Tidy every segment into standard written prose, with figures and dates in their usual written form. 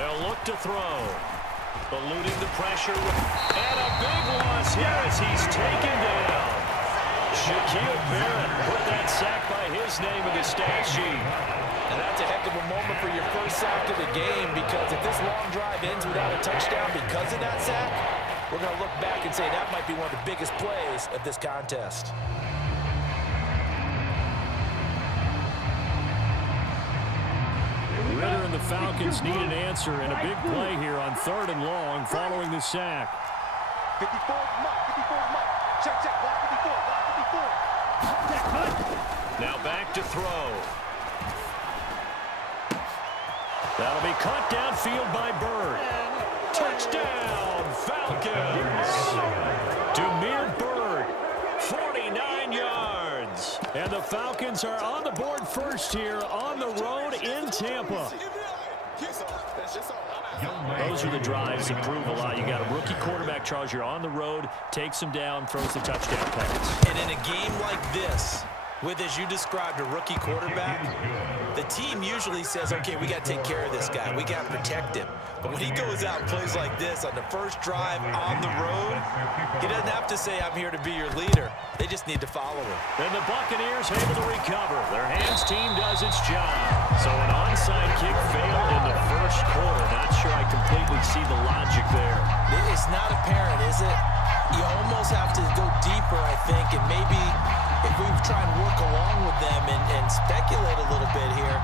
They'll look to throw. Eluding the pressure. And a big loss here as he's taken down. Shaquille Barrett put that sack by his name in the stat sheet. And that's a heck of a moment for your first sack of the game, because if this long drive ends without a touchdown because of that sack, we're going to look back and say that might be one of the biggest plays of this contest. Ritter and the Falcons need an answer, and a big play here on 3rd and long following the sack. 54, Mike. Check, block 54. Now back to throw. That'll be caught downfield by Bird. Touchdown, Falcons. Demir Bird, 49 yards. And the Falcons are on the board first here on the road in Tampa. Those are the drives that prove a lot. You got a rookie quarterback, Charles. You're on the road, takes him down, throws the touchdown pass. And in a game like this, with, as you described, a rookie quarterback, the team usually says, okay, we got to take care of this guy. We got to protect him. But when he goes out and plays like this on the first drive on the road, he doesn't have to say, I'm here to be your leader. They just need to follow him. And the Buccaneers able to recover. Their hands team does its job. So an onside kick failed in the first quarter. Not sure I completely see the logic there. It's not apparent, is it? You almost have to go deeper, I think, and maybe if we try and work along with them and speculate a little bit here,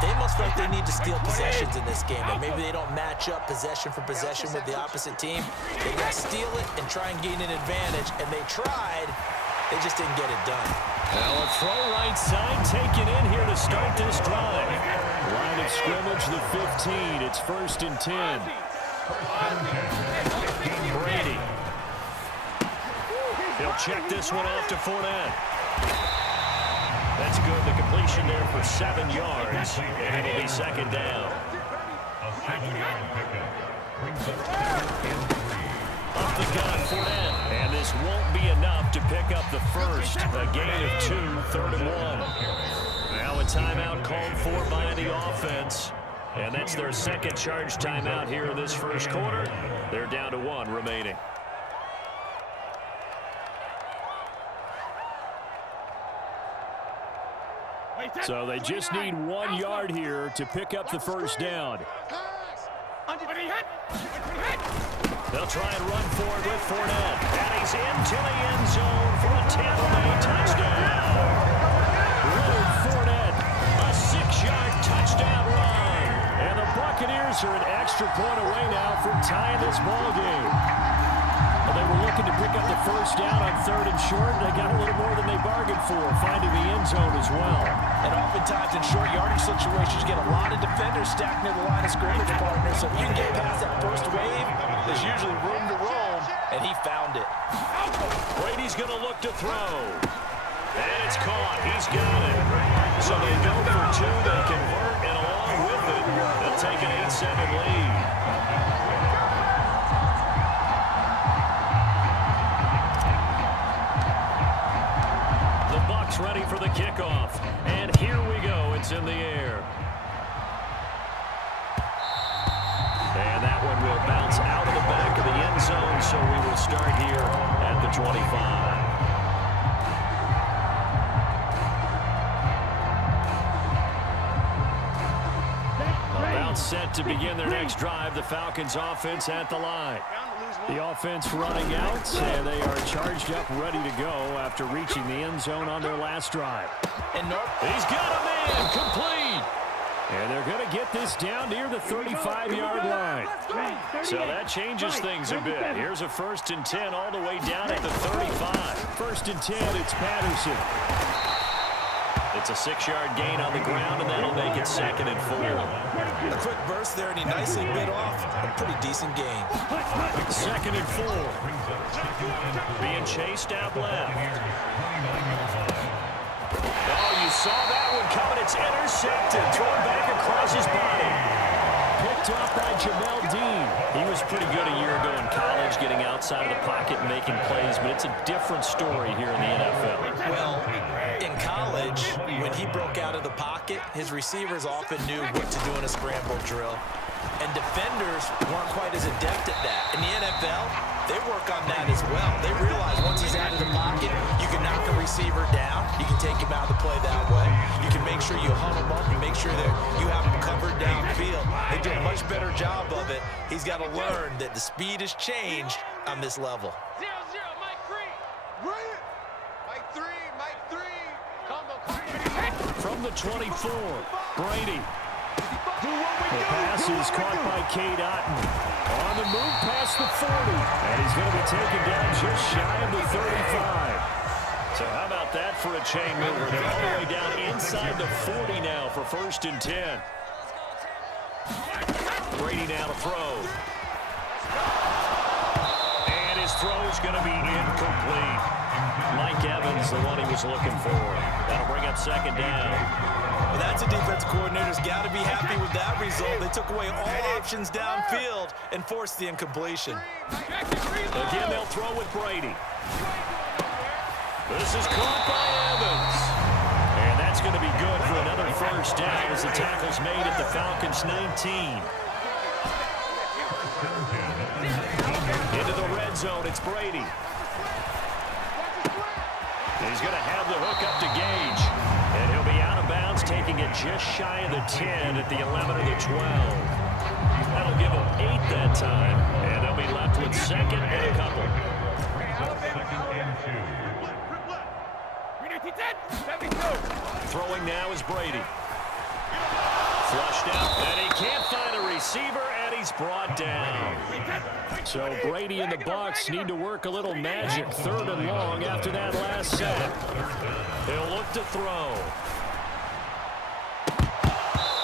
they must feel like they need to steal possessions in this game. And maybe they don't match up possession for possession with the opposite team. They got to steal it and try and gain an advantage. And they tried. They just didn't get it done. Now a throw right side taken in here to start this drive. Line of scrimmage, the 15. It's 1st and 10. Brady. He'll check this one off to Fournette. That's good. The completion there for 7 yards, and it'll be 2nd down. Up the gun, Fournette. And this won't be enough to pick up the first. A gain of 2, 3rd and 1. Now a timeout called for by the offense. And that's their second charge timeout here in this first quarter. They're down to 1 remaining. So they just need 1 yard here to pick up the first down. They'll try and run forward with Fournette. And he's into the end zone for a Tampa Bay touchdown. Leonard Fournette, a 6-yard touchdown run. And the Buccaneers are an extra point away now from tying this ball game. Well, they were looking to pick up the first down on 3rd and short. They got a little more than they bargained for, finding the end zone as well. And oftentimes in short yardage situations, you get a lot of defenders stacked near the line of scrimmage, partner. So if you can get past that first wave, there's usually room to roam, and he found it. Brady's going to look to throw. And it's caught. He's got it. So they go for 2. They convert, and along with it, they'll take an 8-7 lead. Ready for the kickoff. And here we go. It's in the air. And that one will bounce out of the back of the end zone, so we will start here at the 25. About set to begin their next drive. The Falcons offense at the line. The offense running out, and they are charged up, ready to go after reaching the end zone on their last drive. And he's got a man, complete. And they're going to get this down near the 35-yard line. So that changes things a bit. Here's a 1st and 10 all the way down at the 35. 1st and 10, it's Patterson. It's a 6-yard gain on the ground, and that'll make it 2nd and 4. A quick burst there, and he nicely bit off a pretty decent gain. 2nd and 4. Being chased out left. Oh, you saw that one coming. It's intercepted. Thrown back across his body. Picked off by Jamel Dean. He was pretty good a year ago in college, getting outside of the pocket and making plays, but it's a different story here in the NFL. Well, in college, when he broke out of the pocket, his receivers often knew what to do in a scramble drill. and defenders weren't quite as adept at that. In the NFL, they work on that as well. They realize once he's out of the pocket, you can knock a receiver down. You can take him out of the play that way. You can make sure you huddle him up and make sure that you have him covered downfield. They do a much better job of it. He's got to learn that the speed has changed on this level. 0-0, Mike 3. Bring it. Mike 3, Mike 3. Combo. From the 24, Brady. The pass is caught by Cade Otton. On the move past the 40. And he's going to be taken down just shy of the 35. So how about that for a chain mover? They're all the way down inside the 40 now for 1st and 10. Brady now to throw. And his throw's going to be incomplete. Mike Evans, the one he was looking for. That'll bring up 2nd down. Well, that's a defense coordinator's got to be happy with that result. They took away all options downfield and forced the incompletion. Again, they'll throw with Brady. This is caught by Evans. And that's going to be good for another 1st down as the tackle's made at the Falcons' 19. Into the red zone, it's Brady. He's going to have the hook up to Gage. And he'll be out of bounds, taking it just shy of the 10 at the 11 or the 12. That'll give them 8 that time. And they'll be left with 2nd and a couple. Throwing now is Brady. Flushed out, and he can't find a receiver, and he's brought down. So Brady and the Bucs need to work a little magic 3rd and long after that last sack. He'll look to throw.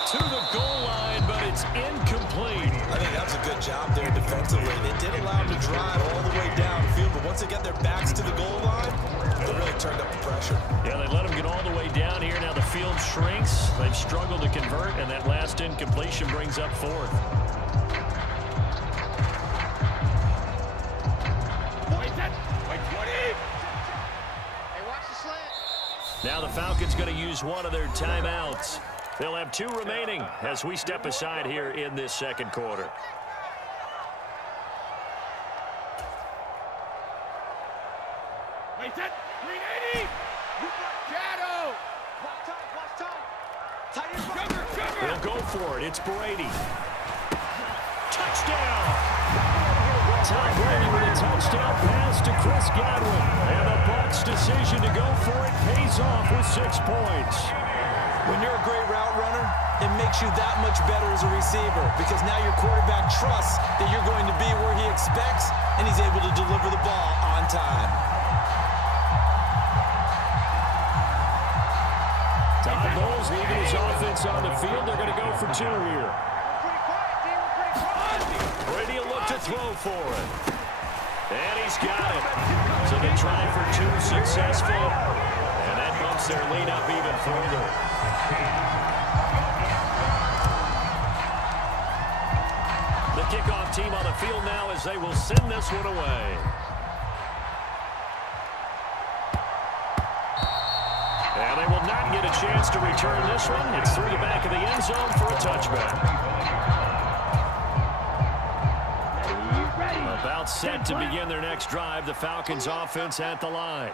To the goal line, but it's incomplete. I think that's a good job there defensively. They did allow him to drive all the way downfield, but once they got their backs to the goal line, they really turned up the pressure. Yeah, they let him get all the way down here. Now the field shrinks. They've struggled to convert, and that last incompletion brings up 4th. Now the Falcons going to use one of their timeouts. They'll have 2 remaining as we step aside here in this 2nd quarter. Wait, that 380. Shadow. Watch time. They'll go for it. It's Brady. Touchdown. Tom Brady with a touchdown pass to Chris Godwin. And the Bucs' decision to go for it pays off with 6 points. When you're a great route runner, it makes you that much better as a receiver because now your quarterback trusts that you're going to be where he expects, and he's able to deliver the ball on time. Todd Bowles leaving his offense on the field. They're going to go for 2 here. Brady will look to throw for it. And he's got it. So they try for 2 successful. And that bumps their lead up even further. The kickoff team on the field now as they will send this one away. And they will not get a chance to return this one. It's through the back of the end zone for a touchback. About set to begin their next drive. The Falcons offense at the line.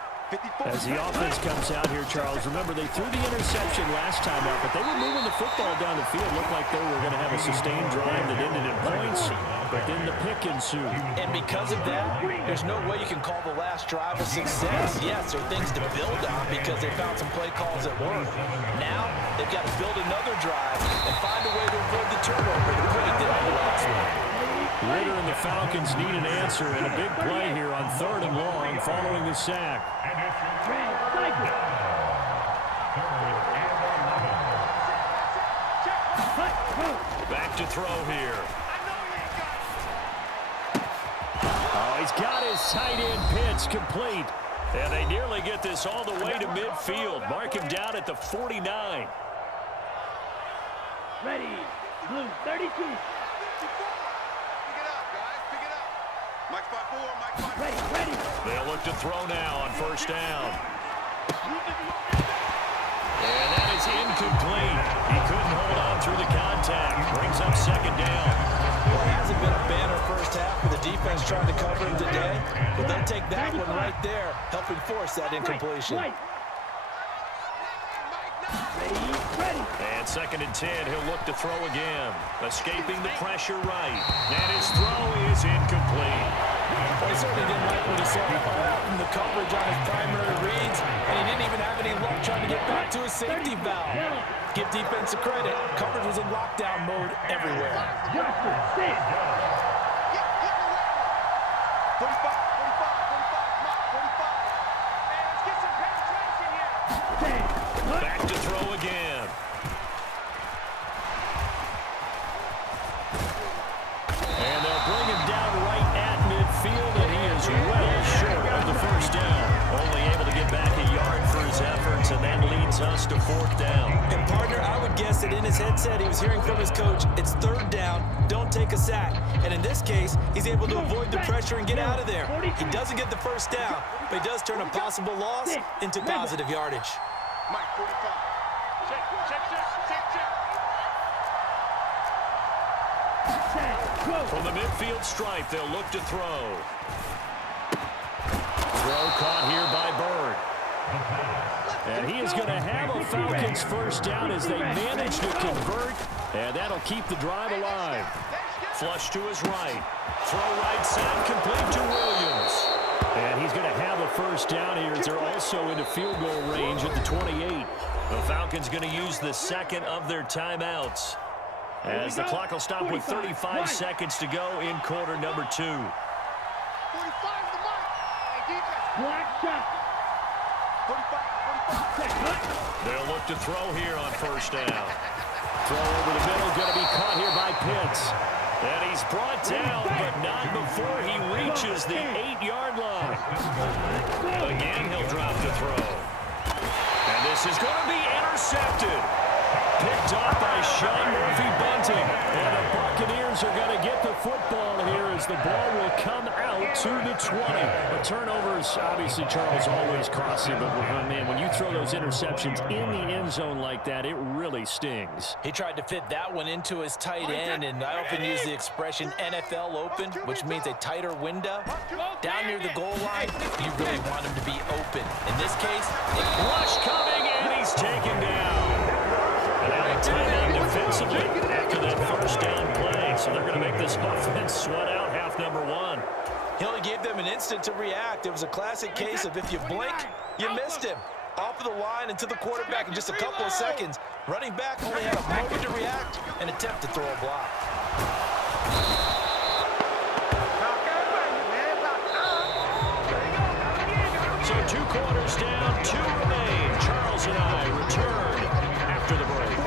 As the offense comes out here, Charles, remember they threw the interception last time out, but they were moving the football down the field. Looked like they were going to have a sustained drive that ended in points, but then the pick ensued. And because of that, there's no way you can call the last drive a success. Yes, there are things to build on because they found some play calls that work. Now, they've got to build another drive and find a way to avoid the turnover to put it on the last one. Ritter and the Falcons need an answer and a big play here on 3rd and long following the sack. Back to throw here. Oh, he's got his tight end pitch complete. And they nearly get this all the way to midfield. Mark him down at the 49. Ready, blue, 32. Mike 5-4, Mike 5-4. Ready. They'll look to throw now on 1st down. And that is incomplete. He couldn't hold on through the contact. attack. Brings up second down. Well, it hasn't been a banner first half with the defense trying to cover him today, but they'll take that one right there, helping force that incompletion. And second and 10, he'll look to throw again. Escaping the pressure right. And his throw is incomplete. Well, he certainly didn't like what he saw from the coverage on his primary reads, and he didn't even have any luck trying to get back to his safety valve. Give defense a credit. Coverage was in lockdown mode everywhere. 45. Back to throw again. And they'll bring him down right at midfield, and he is well short of the first down. Only able to get back a yard for his efforts, and that leads us to fourth down. And partner, I would guess that in his headset he was hearing from his coach, it's third down, don't take a sack. And in this case, he's able to avoid the pressure and get out of there. He doesn't get the first down, but he does turn a possible loss into positive yardage. Mike, 45. Check. From the midfield stripe, they'll look to throw. Throw caught here by Bird. And he is going to have a Falcons first down as they manage to convert, and that'll keep the drive alive. Flush to his right. Throw right side, complete to Williams. And he's going to have a first down here as they're also into field goal range at the 28. The Falcons going to use the second of their timeouts, as the clock will stop with 35 seconds to go in quarter number 2. 45 the mark. Hey, defense. Black shot. 45. They'll look to throw here on first down. Throw over the middle, going to be caught here by Pitts. And he's brought down, but not before he reaches the 8-yard line. Again, he'll drop the throw. And this is going to be intercepted. Picked off by Sean Murphy-Bunting. And the Buccaneers are going to get the football here as the ball will come out to the 20. But turnovers, obviously, Charles, always costly. But, man, when you throw those interceptions in the end zone like that, it really stings. He tried to fit that one into his tight end, and I often use the expression NFL open, which means a tighter window. Down near the goal line, you really want him to be open. In this case, Rush coming, and he's taken down. And now a timeout defensively after that first down play. So they're going to make this offense sweat out half number 1. he only gave them an instant to react. It was a classic case of if you blink, you missed him. Off of the line and to the quarterback in just a couple of seconds. Running back only had a moment to react and attempt to throw a block. So 2 quarters down, 2 remain. Charles and I return after the break.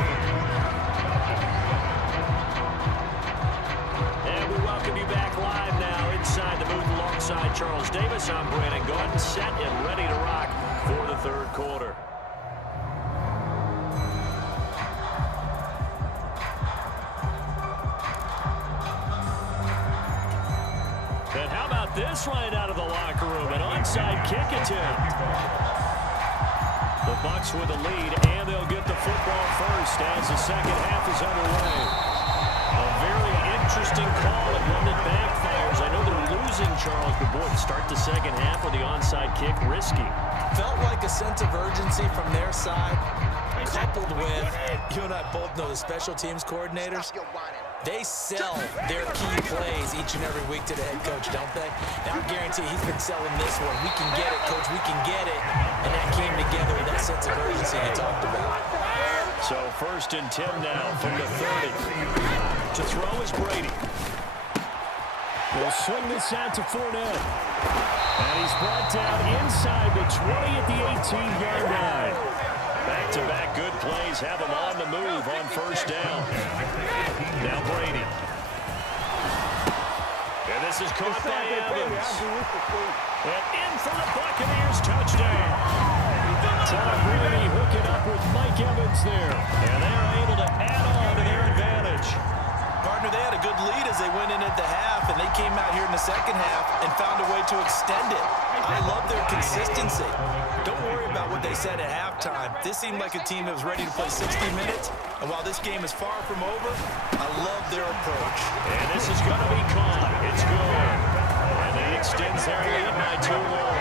And we welcome you back live now inside the booth alongside Charles Davis. I'm Brandon Gordon, set and ready to rock for the third quarter. And how about this right out of the locker room? An onside kick attempt. The Bucs with the lead, and they'll get the football first as the second half is underway. A very interesting call and one that backfires. I know they're losing, Charles, but boy, to start the second half with the onside kick, risky. Felt like a sense of urgency from their side, coupled with, you and I both know the special teams coordinators, they sell their key plays each and every week to the head coach, don't they? Now, I guarantee he's been selling this one. We can get it, coach, we can get it. And that came together with that sense of urgency you talked about. So 1st and 10 now from the 30. To throw is Brady. We'll swing this out to Fournette. And he's brought down inside the 20 at the 18-yard line. Back-to-back good plays have him on the move on first down. Now Brady. And this is caught by Evans. And in for the Buccaneers, touchdown. Tom Brady hooking up with Mike Evans there. And they're able to add on to their advantage. Partner, they had a good lead as they went in at the half, and they came out here in the second half and found a way to extend it. I love their consistency. Don't worry about what they said at halftime. This seemed like a team that was ready to play 60 minutes, and while this game is far from over, I love their approach. And this is going to be caught. It's good. And that extends their lead by 2 more.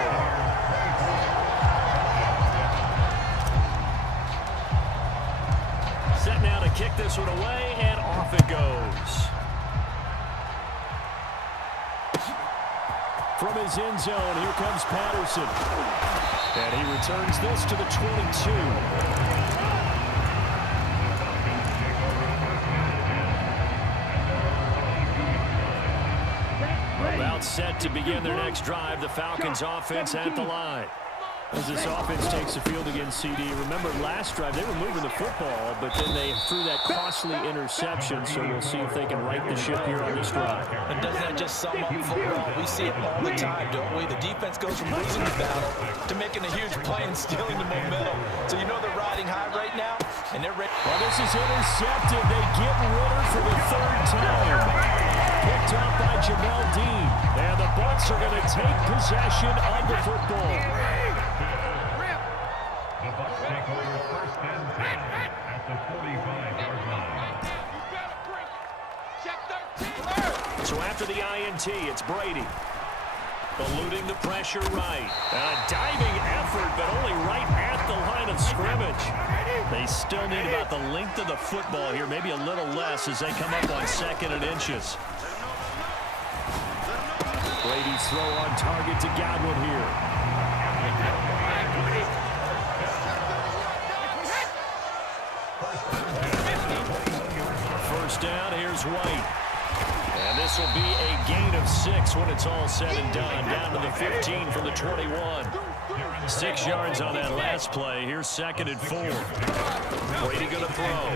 Set now to kick this one away, and off it goes. From his end zone, here comes Patterson. And he returns this to the 22. About set to begin their next drive, the Falcons offense at the line. As this offense takes the field against CD. Remember, last drive, they were moving the football, but then they threw that costly interception, so we'll see if they can right the ship here on this drive. And doesn't that just sum up football? We see it all the time, don't we? The defense goes from losing the battle to making a huge play and stealing the momentum. So you know they're riding high right now, and they're ready. Well, this is intercepted. They get Ritter for the 3rd time. Picked up by Jamel Dean. And the Bucs are going to take possession of the football. The Bucs take over 1st and 10 at the 45-yard line. So after the INT, it's Brady. Eluding the pressure right. A diving effort, but only right at the line of scrimmage. They still need about the length of the football here, maybe a little less as they come up on 2nd and inches. Brady's throw on target to Godwin here. First down, here's White. And this will be a gain of 6 when it's all said and done. Down to the 15 from the 21. 6 yards on that last play. Here's 2nd and 4. Brady going to throw.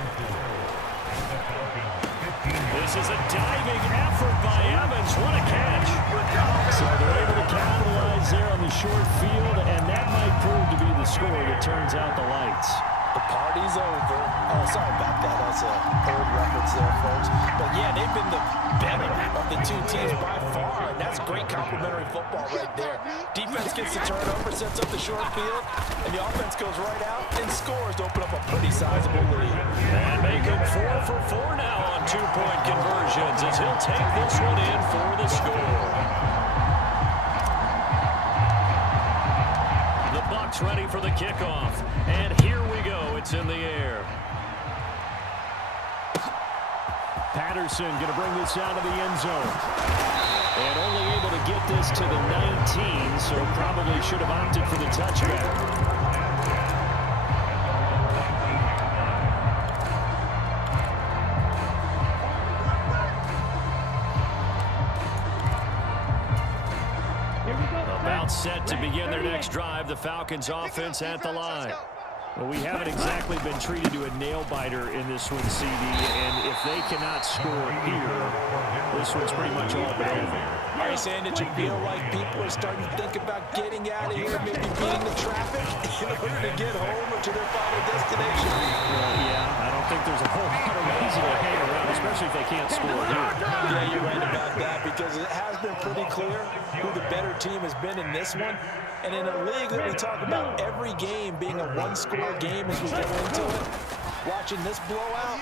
This is a diving effort by Evans. What a catch. So they're able to capitalize there on the short field, and that might prove to be the score that turns out the lights. The party's over. Oh, sorry about that. That's an old reference there, folks. But, yeah, they've been the better of the 2 teams by far, and that's great complementary football right there. Defense gets the turnover, sets up the short field, and the offense goes right out and scores to open up a pretty sizable lead. And make him 4 for 4 now on 2-point conversions as he'll take this one in for the score. The Bucs ready for the kickoff. And here we go. It's in the air. Patterson going to bring this out of the end zone. And only able to get this to the 19, so probably should have opted for the touchback. About set to begin their next drive, the Falcons offense at the line. Well, we haven't exactly been treated to a nail-biter in this one, CD, and if they cannot score here, this one's pretty much all but over. Are you saying that you feel like people are starting to think about getting out of here, maybe beating the traffic in order to get home or to their final destination? Yeah, I don't think there's a whole lot of reason to hang around, especially if they can't score here. Yeah, you're right about that, because it has been pretty clear who the better team has been in this one. And in a league that we talk about every game being a one-score game as we go into it, watching this blowout,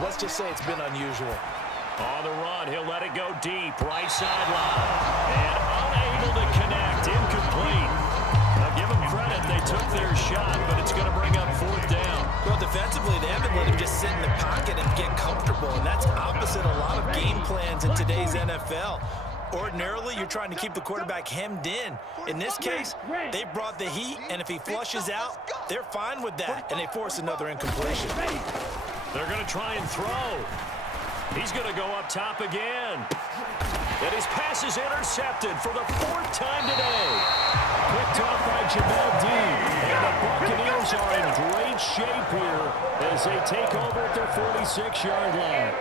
let's just say it's been unusual. On the run, he'll let it go deep, right sideline. And unable to connect, incomplete. Now give them credit, they took their shot, but it's going to bring up 4th down. Well, defensively, they haven't let him just sit in the pocket and get comfortable, and that's opposite a lot of game plans in today's NFL. Ordinarily, you're trying to keep the quarterback hemmed in. In this case, they brought the heat, and if he flushes out, they're fine with that, and they force another incompletion. They're going to try and throw. He's going to go up top again. And his pass is intercepted for the 4th time today. Picked up by Jamel Dean. And the Buccaneers are in great shape here as they take over at their 46-yard line.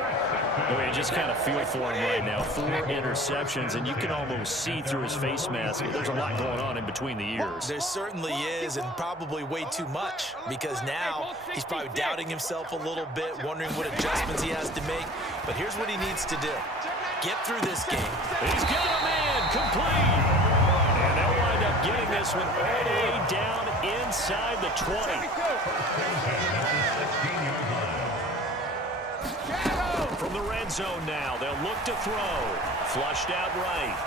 Well, you just kind of feel for him right now. 4 interceptions, and you can almost see through his face mask. There's a lot going on in between the ears. There certainly is, and probably way too much, because now he's probably doubting himself a little bit, wondering what adjustments he has to make. But here's what he needs to do. Get through this game. He's got a man complete. And they'll wind up getting this this one all the way down inside the 20. From the red zone now, they'll look to throw. Flushed out right.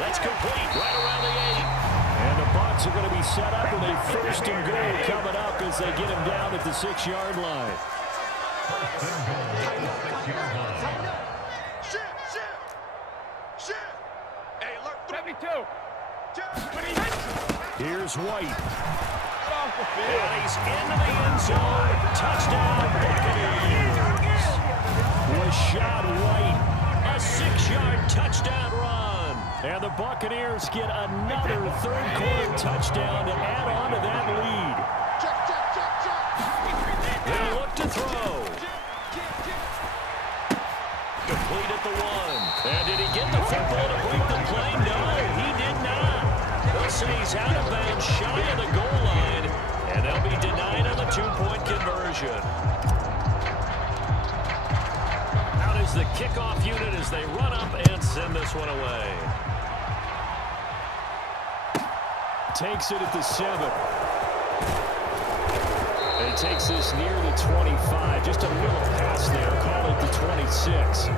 That's complete right around the 8. And the Bucs are going to be set up with a first and goal coming up as they get him down at the 6-yard line. First and goal at the 6-yard line. Shift. Hey, look. 72. Here's White. And he's into the end zone. Touchdown, Buccaneers. Rashad White, a 6-yard touchdown run. And the Buccaneers get another third-quarter touchdown to add on to that lead. They'll look to throw. Complete at the 1. And did he get the football to break the play? No, he did not. They'll say he's out of bounds shy of the goal line, and they'll be denied on the 2-point conversion. Out is the kickoff unit as they run up and send this one away. Takes it at the 7. And he takes this near the 25. Just a little pass there. Call it the 26.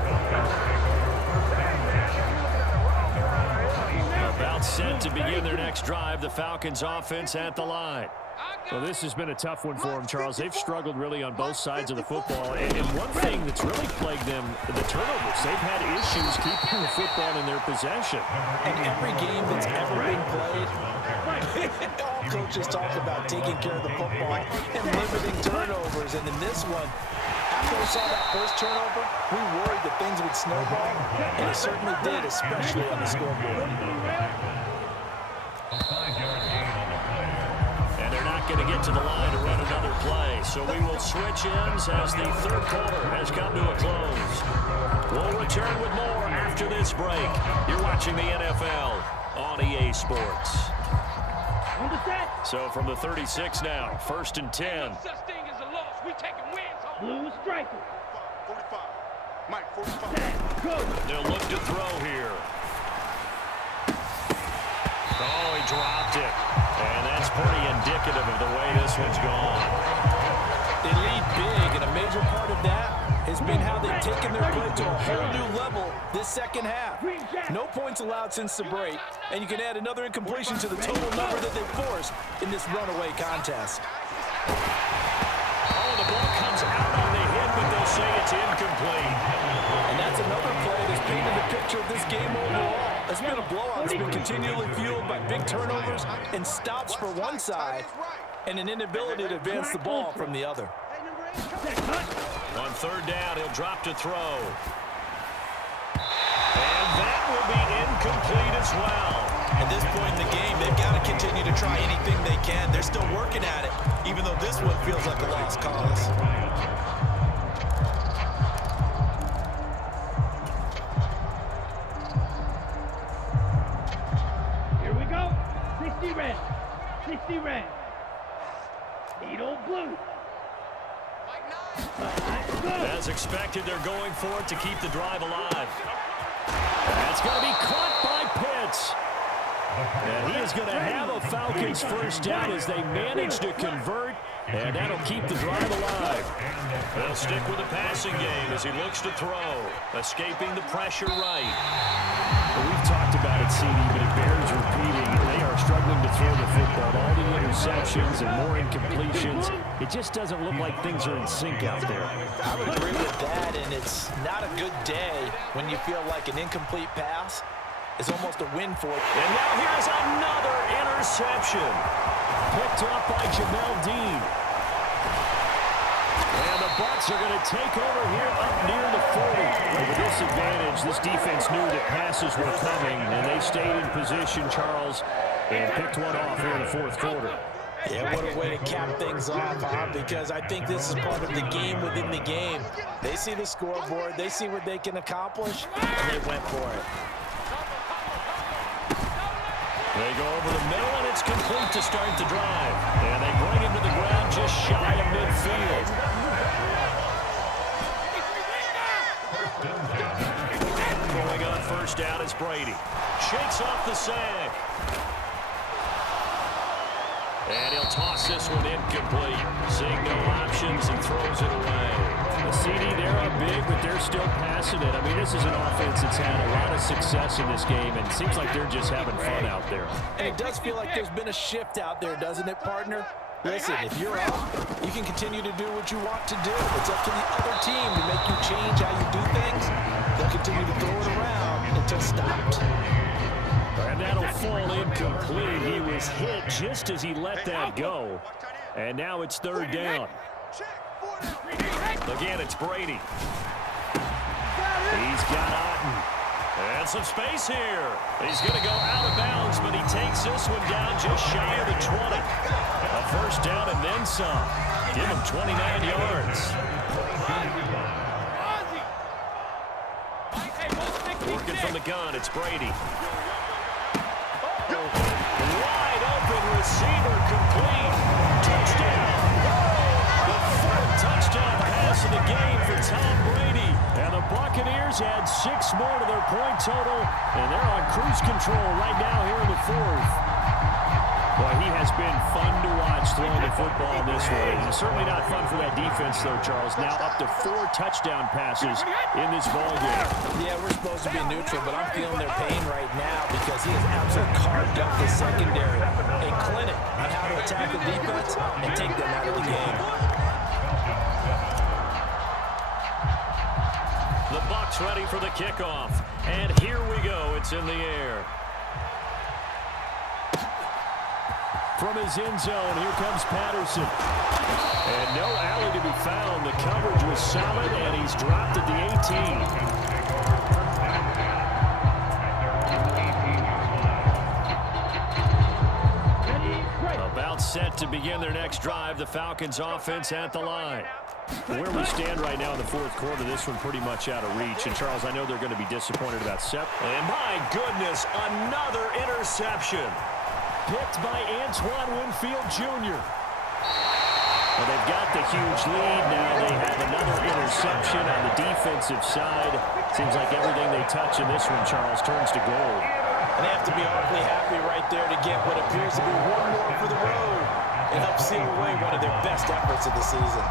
About set to begin their next drive. The Falcons offense at the line. Well, this has been a tough one for them, Charles. They've struggled really on both sides of the football. And one thing that's really plagued them, the turnovers. They've had issues keeping the football in their possession. In every game that's ever been played, all coaches talk about taking care of the football and limiting turnovers. And in this one, after we saw that first turnover, we worried that things would snowball, and it certainly did, especially on the scoreboard. A 5-yard gain on the play. And they're not going to get to the line to run another play. So we will switch ends as the third quarter has come to a close. We'll return with more after this break. You're watching the NFL on EA Sports. So from the 36 now, first and 10. Such thing as a loss. We taking wins. Blue striker. 45. Mike, 45. Go. They'll look to throw here. Oh, he dropped it. And that's pretty indicative of the way this one's gone. They lead big, and a major part of that has been how they've taken their play to a whole new level this second half. No points allowed since the break, and you can add another incompletion to the total number that they forced in this runaway contest. Oh, the ball comes out on the hit, but they'll say it's incomplete. And that's another play that's painted the picture of this game overall. It's been a blowout that's been continually fueled by big turnovers and stops for one side and an inability to advance the ball from the other. On third down, he'll drop to throw. And that will be incomplete as well. At this point in the game, they've got to continue to try anything they can. They're still working at it, even though this one feels like a lost cause. Here we go. 60 red. 60 red. Need old blue. As expected, they're going for it to keep the drive alive. That's going to be caught by Pitts. And he is going to have a Falcons first down as they manage to convert, and that'll keep the drive alive. They'll stick with the passing game as he looks to throw, escaping the pressure right. Well, we've talked about it, CD, but it bears repeating. They are struggling to throw the football. All the interceptions and more incompletions. It just doesn't look like things are in sync out there. I would agree with that, and it's not a good day when you feel like an incomplete pass is almost a win for it. And now here's another interception. Picked up by Jamel Dean. And the Bucs are going to take over here up near the 40. With this advantage, this defense knew that passes were coming, and they stayed in position, Charles, and picked one off here in the fourth quarter. Yeah, what a way to cap things off, huh? Because I think this is part of the game within the game. They see the scoreboard, they see what they can accomplish, and they went for it. They go over the middle, and it's complete to start the drive. And they bring him to the ground just shy of midfield. Going on first down is Brady. Shakes off the sack. And he'll toss this one incomplete. Seeing no options and throws it away. The CD, they're up big, but they're still passing it. I mean, this is an offense that's had a lot of success in this game, and it seems like they're just having fun out there. And it does feel like there's been a shift out there, doesn't it, partner? Listen, if you're up, you can continue to do what you want to do. It's up to the other team to make you change how you do things. They'll continue to throw it around until stopped. And that'll fall incomplete. He was hit just as he let that go. And now it's third down. Again, it's Brady. He's got Otten. And some space here. He's going to go out of bounds, but he takes this one down just shy of the 20. A first down and then some. Give him 29 yards. Working from the gun, it's Brady. Wide open receiver, complete. Touchdown. The fourth touchdown pass of the game for Tom Brady. And the Buccaneers add 6 more to their point total, and they're on cruise control right now here in the fourth. Boy, he has been fun to watch throwing the football in this one. It's certainly not fun for that defense, though, Charles. Now up to 4 touchdown passes in this ballgame. Yeah, we're supposed to be neutral, but I'm feeling their pain right now because he has absolutely carved up the secondary. A clinic on how to attack the defense and take them out of the game. The Bucs ready for the kickoff. And here we go. It's in the air. From his end zone, here comes Patterson. And no alley to be found. The coverage was solid, and he's dropped at the 18. About set to begin their next drive. The Falcons offense at the line. Where we stand right now in the fourth quarter, this one pretty much out of reach. And, Charles, I know they're going to be disappointed about Sepp. And, my goodness, another interception. Picked by Antoine Winfield Jr. Well, they've got the huge lead. Now they have another interception on the defensive side. Seems like everything they touch in this one, Charles, turns to gold. And they have to be awfully happy right there to get what appears to be one more for the road. It helps seal away one of their best efforts of the season.